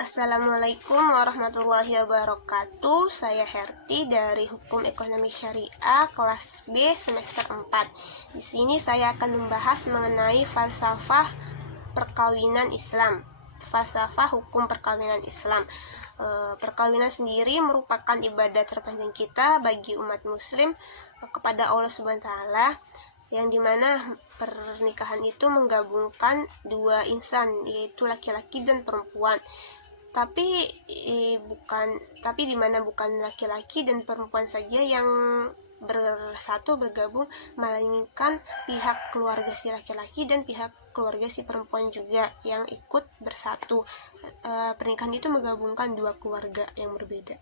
Assalamualaikum warahmatullahi wabarakatuh. Saya Herti dari Hukum Ekonomi Syariah kelas B semester 4. Di sini saya akan membahas mengenai falsafah perkawinan Islam. Falsafah hukum perkawinan Islam. Perkawinan sendiri merupakan ibadah terpanjang kita bagi umat muslim kepada Allah Subhanahu wa taala, yang dimana pernikahan itu menggabungkan dua insan, yaitu laki-laki dan perempuan. Tapi dimana bukan laki-laki dan perempuan saja yang bergabung, melainkan pihak keluarga si laki-laki dan pihak keluarga si perempuan juga yang ikut bersatu. Pernikahan itu menggabungkan dua keluarga yang berbeda.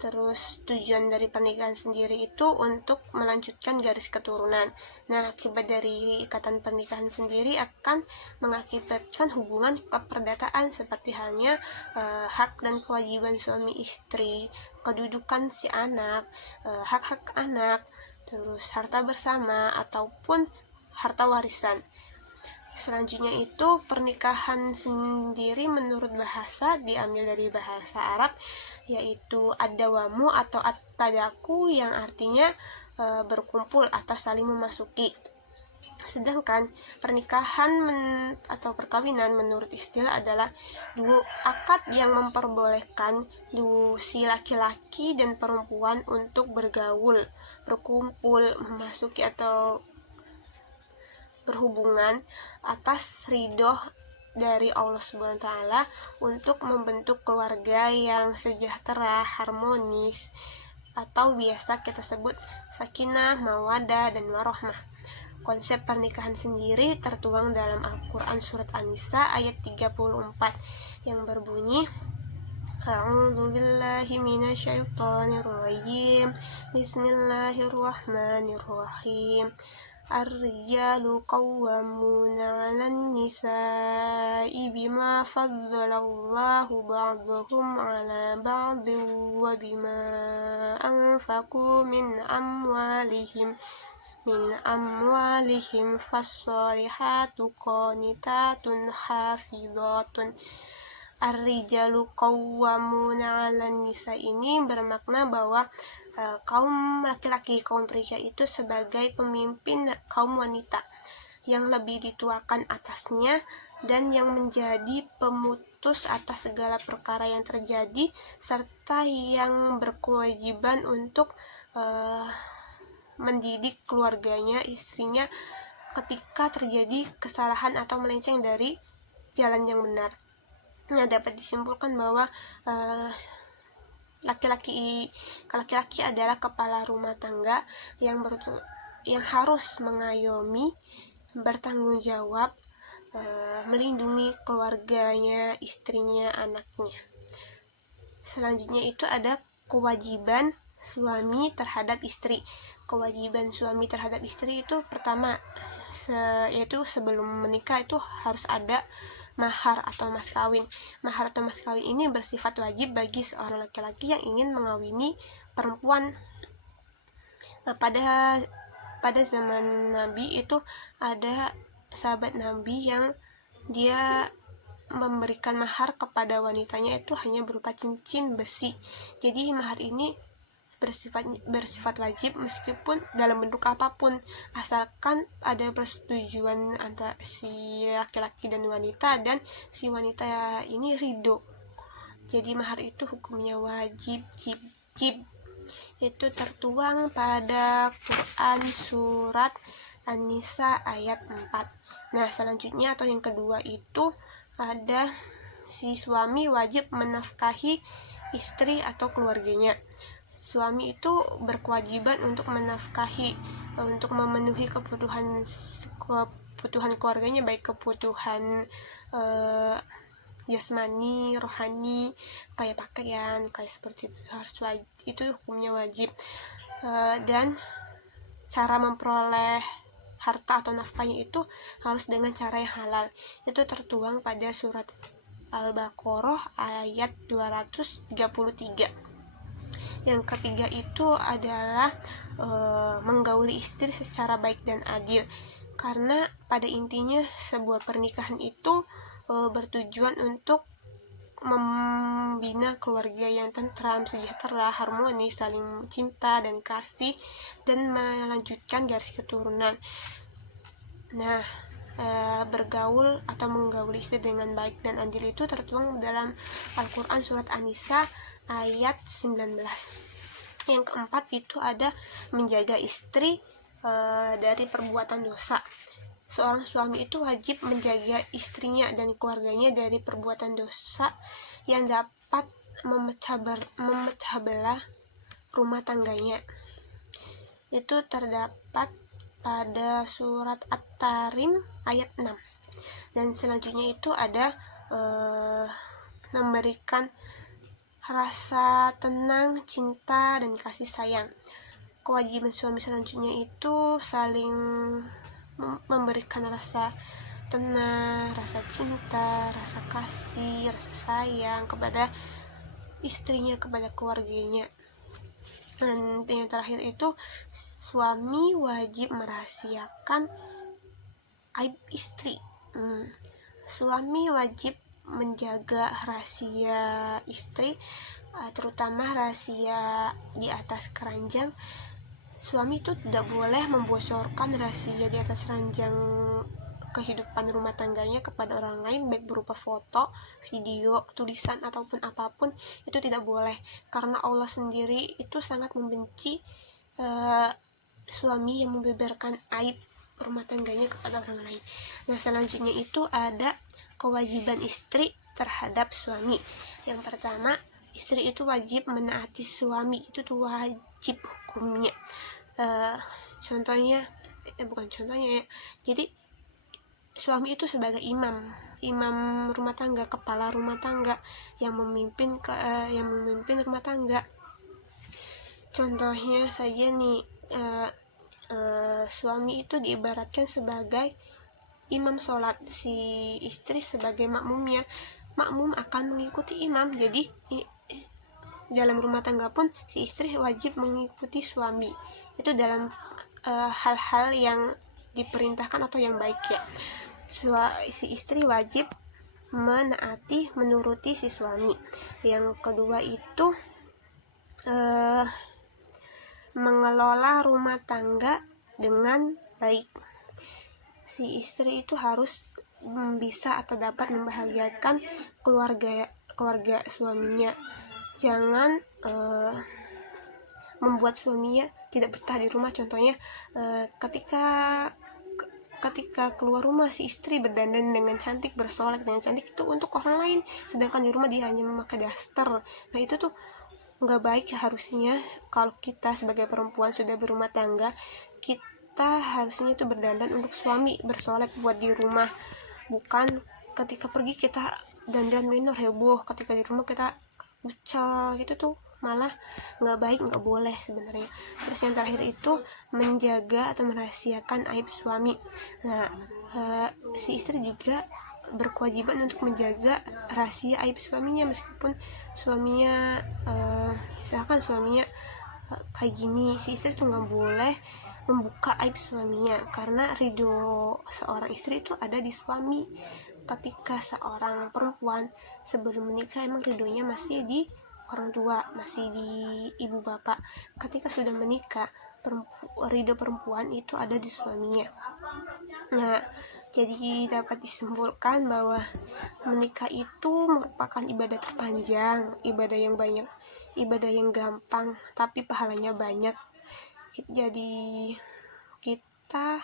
Terus tujuan dari pernikahan sendiri itu untuk melanjutkan garis keturunan. Nah, akibat dari ikatan pernikahan sendiri akan mengakibatkan hubungan keperdataan seperti halnya hak dan kewajiban suami istri, kedudukan si anak, hak-hak anak, terus harta bersama ataupun harta warisan. Selanjutnya itu pernikahan sendiri menurut bahasa diambil dari bahasa Arab, yaitu ad-dawamu atau at-tadaku, yang artinya berkumpul atau saling memasuki. Sedangkan pernikahan atau perkawinan menurut istilah adalah dua akad yang memperbolehkan si laki-laki dan perempuan untuk bergaul, berkumpul, memasuki atau berhubungan atas ridho dari Allah Subhanahu wa taala untuk membentuk keluarga yang sejahtera, harmonis, atau biasa kita sebut sakinah, mawaddah, dan warahmah. Konsep pernikahan sendiri tertuang dalam Al-Quran surat An-Nisa ayat 34 yang berbunyi, A'udzu billahi minasyaitonir rajim. Bismillahirrahmanirrahim. Ar-rijalu qawwamuna 'alan nisa'i bima faddalallahu ba'dahum 'ala ba'din wa bima anfaqu min amwalihim fas-shalihatu qanitatun hafizatun. Ar-rijalu qawwamuna 'alan nisa ini bermakna bahwa kaum laki-laki, kaum pria itu sebagai pemimpin kaum wanita yang lebih dituakan atasnya dan yang menjadi pemutus atas segala perkara yang terjadi, serta yang berkewajiban untuk mendidik keluarganya, istrinya, ketika terjadi kesalahan atau melenceng dari jalan yang benar. Nah, dapat disimpulkan bahwa laki-laki adalah kepala rumah tangga yang harus mengayomi, bertanggung jawab, melindungi keluarganya, istrinya, anaknya. Selanjutnya itu ada kewajiban suami terhadap istri. Kewajiban suami terhadap istri itu pertama, yaitu sebelum menikah itu harus ada mahar atau mas kawin. Mahar atau mas kawin ini bersifat wajib bagi seorang laki-laki yang ingin mengawini perempuan. Pada zaman Nabi itu ada sahabat Nabi yang dia memberikan mahar kepada wanitanya itu hanya berupa cincin besi. Jadi mahar ini bersifat wajib meskipun dalam bentuk apapun, asalkan ada persetujuan antara si laki-laki dan wanita dan si wanita ini ridho. Jadi mahar itu hukumnya wajib. Itu tertuang pada Quran surat An-Nisa ayat 4. Nah, selanjutnya atau yang kedua itu ada si suami wajib menafkahi istri atau keluarganya. Suami itu berkewajiban untuk menafkahi, untuk memenuhi kebutuhan keluarganya, baik kebutuhan jasmani, rohani, kayak pakaian, kayak seperti itu, harus wajib, itu hukumnya wajib. Dan cara memperoleh harta atau nafkahnya itu harus dengan cara yang halal. Itu tertuang pada surat Al-Baqarah ayat 233. Yang ketiga itu adalah menggauli istri secara baik dan adil, karena pada intinya sebuah pernikahan itu bertujuan untuk membina keluarga yang tentram, sejahtera, harmonis, saling cinta dan kasih, dan melanjutkan garis keturunan. Nah, bergaul atau menggauli istri dengan baik dan adil itu tertuang dalam Al-Quran surat An-Nisa ayat 19. Yang keempat itu ada menjaga istri dari perbuatan dosa. Seorang suami itu wajib menjaga istrinya dan keluarganya dari perbuatan dosa yang dapat memecah belah rumah tangganya. Itu terdapat pada surat At-Tarim ayat 6. Dan selanjutnya itu ada memberikan rasa tenang, cinta, dan kasih sayang. Kewajiban suami selanjutnya itu saling memberikan rasa tenang, rasa cinta, rasa kasih, rasa sayang kepada istrinya, kepada keluarganya. Dan yang terakhir itu suami wajib merahasiakan aib istri. Suami wajib menjaga rahasia istri, terutama rahasia di atas keranjang. Suami itu tidak boleh membocorkan rahasia di atas ranjang kehidupan rumah tangganya kepada orang lain, baik berupa foto, video, tulisan, ataupun apapun. Itu tidak boleh, karena Allah sendiri itu sangat membenci suami yang membeberkan aib rumah tangganya kepada orang lain. Nah, selanjutnya itu ada kewajiban istri terhadap suami. Yang pertama, istri itu wajib menaati suami, itu tuh wajib hukumnya. Jadi suami itu sebagai imam rumah tangga, kepala rumah tangga yang memimpin rumah tangga. Contohnya saja nih, suami itu diibaratkan sebagai imam sholat, si istri sebagai makmumnya. Makmum akan mengikuti imam. Jadi dalam rumah tangga pun si istri wajib mengikuti suami. Itu dalam hal-hal yang diperintahkan atau yang baik ya. Si istri wajib menuruti si suami. Yang kedua itu mengelola rumah tangga dengan baik. Si istri itu harus bisa atau dapat membahagiakan keluarga suaminya. Jangan membuat suaminya tidak betah di rumah. Contohnya ketika keluar rumah si istri berdandan dengan cantik, bersolek dengan cantik, itu untuk orang lain, sedangkan di rumah dia hanya memakai daster. Nah, itu tuh nggak baik. Harusnya kalau kita sebagai perempuan sudah berumah tangga, kita harusnya tuh berdandan untuk suami, bersolek buat di rumah. Bukan ketika pergi kita dandan minor heboh, ketika di rumah kita bucel gitu tuh malah nggak baik, nggak boleh sebenarnya. Terus yang terakhir itu menjaga atau merahasiakan aib suami. Nah, si istri juga berkewajiban untuk menjaga rahasia aib suaminya, meskipun suaminya misalkan suaminya kayak gini, si istri tuh nggak boleh membuka aib suaminya, karena ridho seorang istri itu ada di suami. Ketika seorang perempuan sebelum menikah emang ridhonya masih di orang tua, masih di ibu bapak. Ketika sudah menikah, ridho perempuan itu ada di suaminya. Nah, jadi dapat disimpulkan bahwa menikah itu merupakan ibadah terpanjang, ibadah yang banyak, ibadah yang gampang tapi pahalanya banyak. Jadi kita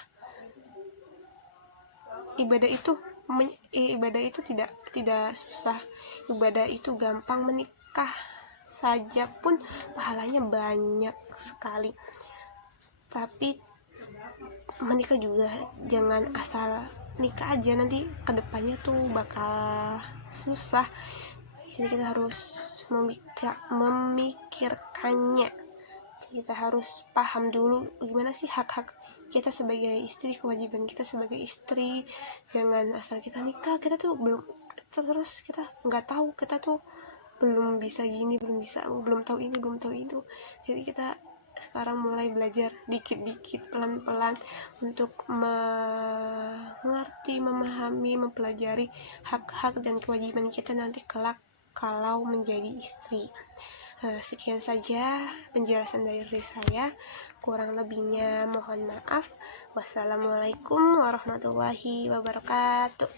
ibadah itu tidak susah. Ibadah itu gampang. Menikah saja pun pahalanya banyak sekali. Tapi menikah juga jangan asal nikah aja, nanti kedepannya tuh bakal susah. Jadi kita harus memikirkannya. Kita harus paham dulu gimana sih hak-hak kita sebagai istri, kewajiban kita sebagai istri. Jangan asal kita nikah kita tuh belum, terus kita nggak tahu, kita tuh belum bisa gini, belum tahu ini, belum tahu itu. Jadi kita sekarang mulai belajar dikit-dikit, pelan-pelan, untuk mengerti, memahami, mempelajari hak-hak dan kewajiban kita nanti kelak kalau menjadi istri. Sekian saja penjelasan dari saya. Kurang lebihnya mohon maaf. Wassalamualaikum warahmatullahi wabarakatuh.